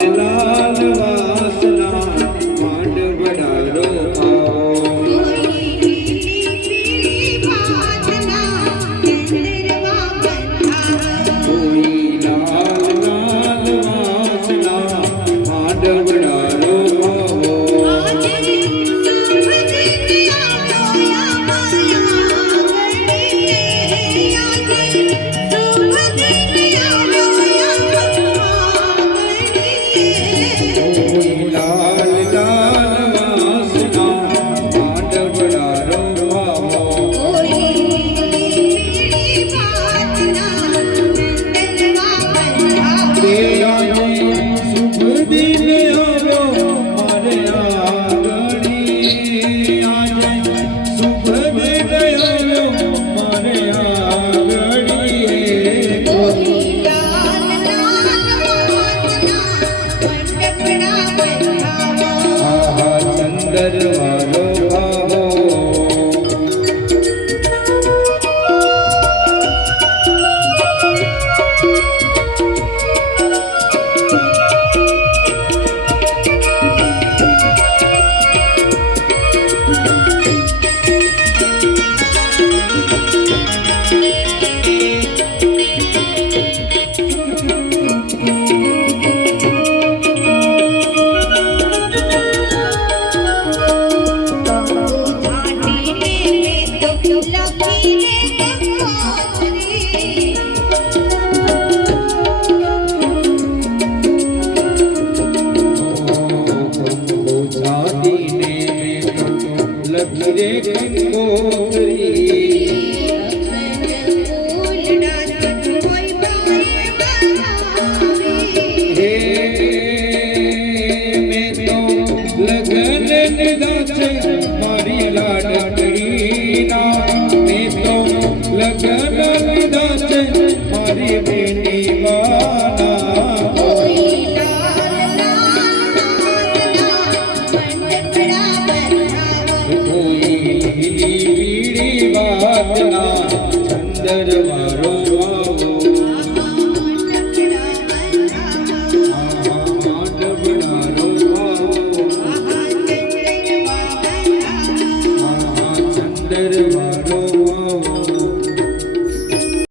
લાલ વાસના માંડ વડારો કોઈ લાલ લાલ વાસના માંડ વડારો મારી લાડકડી ના મેં તો લગન લીધા છે મારી બેટી વાના કોઈ લીલી બીડી વાતના ચંદર વારો